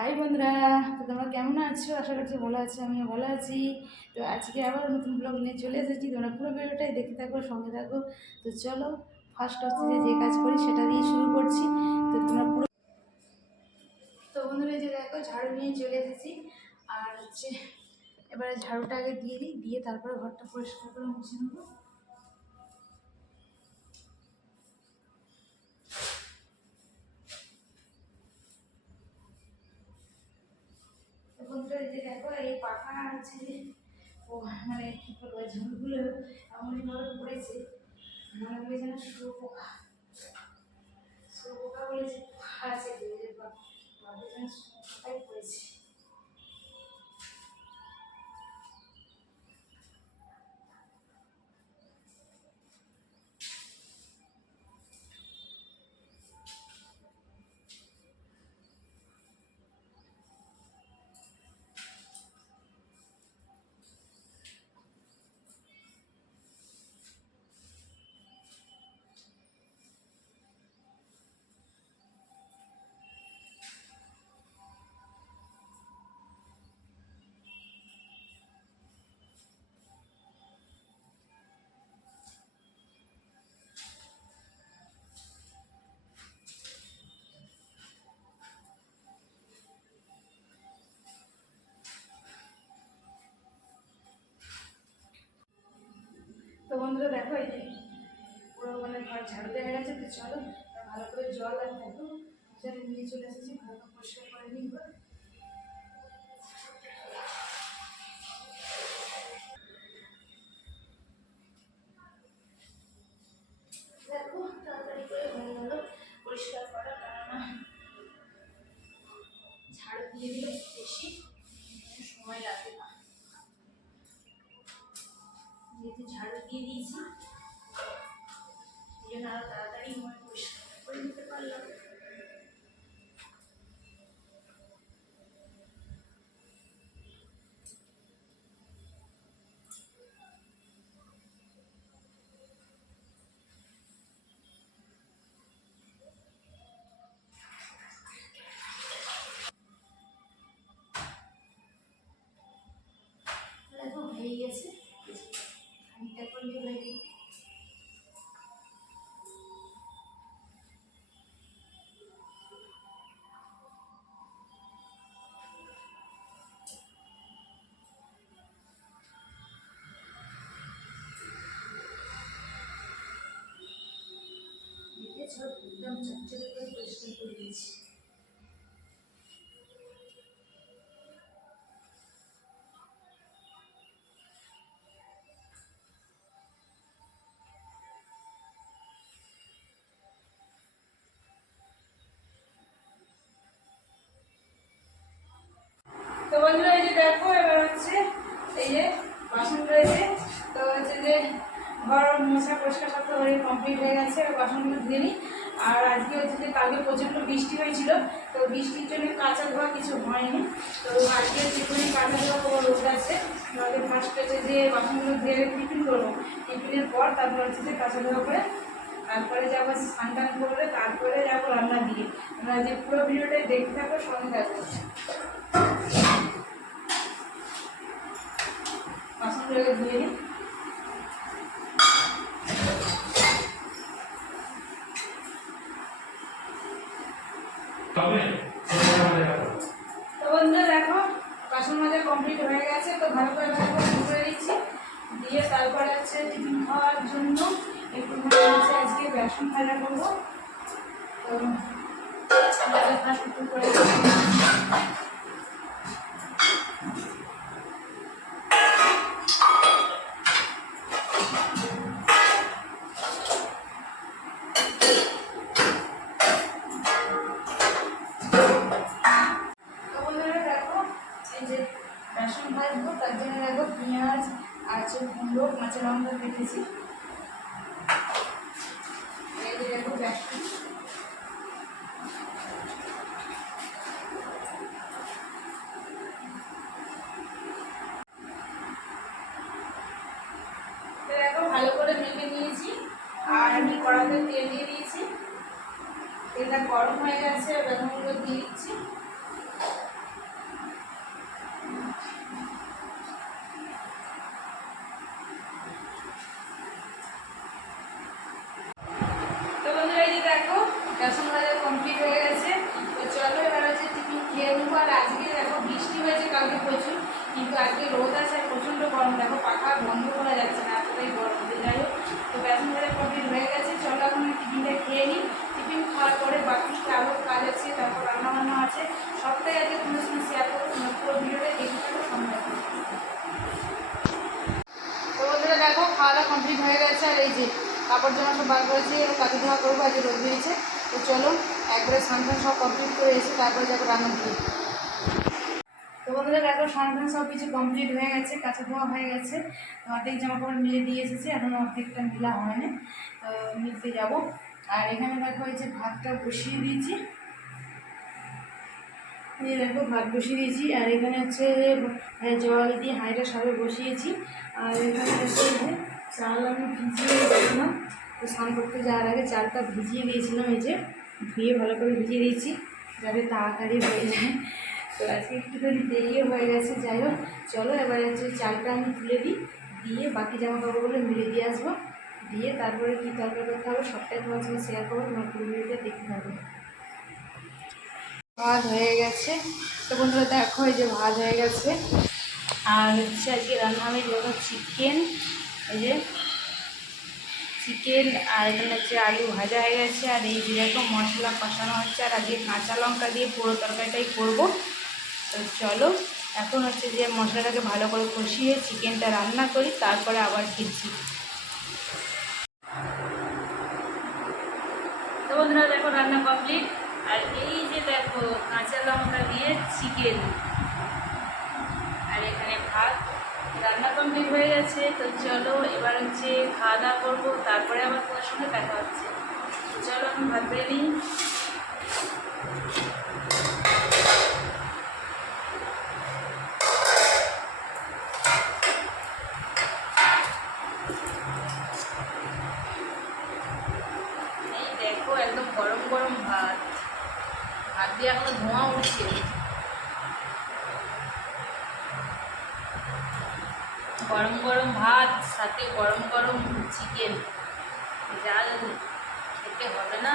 High বন্ধুরা, তো তোমরা কেমন আছো? আশা করছি ভালো আছো, আমিও ভালো আছি। তো আজকে আবার নতুন ব্লগ নিয়ে চলে এসেছি। তোমরা পুরো ভিডিওটাই দেখতে থাকো, সঙ্গে থাকো। তো চলো ফার্স্ট হচ্ছে যে যে কাজ করি, সেটা দিয়ে শুরু করছি। তো তোমরা পুরো তো বন্ধুরা যে দেখো, ঝাড়ু নিয়ে চলে এসেছি। আর হচ্ছে, এবারে ঝাড়ুটা আগে দিয়ে দিই, দিয়ে তারপরে ঘরটা পরিষ্কার করে মুছে নেব। এই দেখো, এই পাখা হচ্ছে যে, ও মানে কি বলব ঝুলগুলো এমনভাবে পড়েছে। মনে হয় যেন শুয়োপোকা। পোকা আছে ভাবে যেন ঝাড়ু দেওয়া গেছে, তো চলো ভালো করে জল আর দেখো যেন নিয়ে চলে এসেছি, ভালো করে পরিষ্কার করে নিব। দেখো, তাড়াতাড়ি করে পরিষ্কার করা কেননা ঝাড়ু দিয়ে দিলে বেশি সময় লাগবে না। ঝাড়ু দিয়ে দিয়েছি এই দেখেছ একদম চকচকে করে পরিষ্কার করে দিয়েছি। মোছা পরিষ্কার সব তো কমপ্লিট হয়ে গেছে বাসনগুলো ধুয়ে নিই। আর আজকে হচ্ছে যে কালকে প্রচণ্ড বৃষ্টি হয়েছিল, তো বৃষ্টির জন্য কাঁচা ধোয়া কিছু হয়নি। তো আজকে যেখানে কাঁচা ধোয়া কোনো রোদ আছে, তাহলে ফার্স্ট হচ্ছে যে বাসনগুলো ধুয়ে টিফিন করব। টিফিনের পর তারপর হচ্ছে যে কাঁচা ধোয়া করে তারপরে যাব স্নান টান করবে, তারপরে যাব রান্না দিয়ে। আমরা যে পুরো ভিডিওটাই দেখতে থাকব সঙ্গে থাকো। বাসনগুলোকে ধুয়ে নিই। তবে তো দেখো, বাসন মাজা কমপ্লিট হয়ে গেছে, তো ভালো করে ভালো করে করে দিয়ে তারপরে হচ্ছে টিফিন খাওয়ার জন্য একটু আজকে বেসন ভাজা করব। তো করে দেখো ভালো করে মেখে নিয়েছি। আর আমি কড়াতে তেল দিয়ে দিয়েছি। তেলটা গরম হয়ে গেছে বেগুনগুলো দিয়ে দিচ্ছি। রোদ আর আজকে দেখো বৃষ্টি হয়েছে, কালকে প্রচুর, কিন্তু আজকে রোদ আছে আর প্রচণ্ড গরম। দেখো পাখা বন্ধ করা যাচ্ছে না, এতটাই গরম। যাই হোক, তো প্যাসেঞ্জারে কমপ্লিট হয়ে গেছে। চলো এখন টিফিনটা খেয়ে নিই। টিফিন খাওয়ার পরে বাকি আরও কাজ আছে, তারপর রান্না বান্না আছে। সবটাই আজকে তোমার সঙ্গে শেয়ার করব। তোমার পুরো ভিডিওটা দেখে সম্ভব তো বন্ধুরা, দেখো খাওয়া দাওয়া কমপ্লিট হয়ে গেছে। আর এই যে কাপড় জামা সব বার করেছি কাকু ধোয়া করব, আজকে রোদ দিয়েছে। তো চলো একবারে স্নান সব কমপ্লিট করে এসে তারপরে যাব রান্না দিই তো বন্ধুরা দেখো স্নান সব কিছু কমপ্লিট হয়ে গেছে কাছে ধোয়া হয়ে গেছে। অর্ধেক জামা কাপড় মিলে দিয়ে এসেছি, এখন অর্ধেকটা মিলা হয়নি। তো মিলতে যাব। আর এখানে দেখো এই যে ভাতটা বসিয়ে দিয়েছি। এই দেখো ভাত বসিয়ে দিয়েছি, আর এখানে হচ্ছে জল দিয়ে হাঁড়িটা সবে বসিয়েছি। আর এখানে হচ্ছে যে চাল আমি ভিজিয়ে দিয়েছিলাম তো স্নান করতে যাওয়ার আগে চালটা ভিজিয়ে দিয়েছিলাম এই যে। ধুয়ে ভালো করে ভিজিয়ে দিয়েছি, যাতে তাড়াতাড়ি হয়ে যায়। তো আজকে একটুখানি দেরিও হয়ে গেছে, যাই হোক, চলো এবার হচ্ছে চালটা আমি তুলে দিই, দিয়ে বাকি জামা কাপড়গুলো মিলে দিয়ে আসব। দিয়ে তারপরে কী তরকারি করতে হবে সবটাই তোমার সঙ্গে শেয়ার করব, তোমার পুরো ভিডিওটা দেখতে হবে ভাত হয়ে গেছে। তো বন্ধুরা, দেখো এই যে ভাত হয়ে গেছে। আর হচ্ছে আজকে রান্না আমি চিকেন এই যে চিকেন আর এখানে হচ্ছে আলু ভাজা হয়ে গেছে, আর এই যে দেখো মশলা কষানো হচ্ছে, আর আজকে কাঁচা লঙ্কা দিয়ে পুরো তরকারিটাই করব। তো চলো, এখন হচ্ছে যে মশলাটাকে ভালো করে কষিয়ে চিকেনটা রান্না করি, তারপরে আবার ফিরছি। তো বন্ধুরা, দেখো রান্না কমপ্লিট আর এই যে দেখো কাঁচা লঙ্কা দিয়ে চিকেন আর এখানে ভাত রান্না কমপ্লিট হয়ে গেছে, তো চলো এবার হচ্ছে খাওয়া দাওয়া করব, তারপরে আবার তোমার সঙ্গে দেখা হচ্ছে। চলো আমি ভাত বেড়ে নিই। গরম গরম ভাত সাথে গরম গরম চিকেন জাল খেতে হবে না?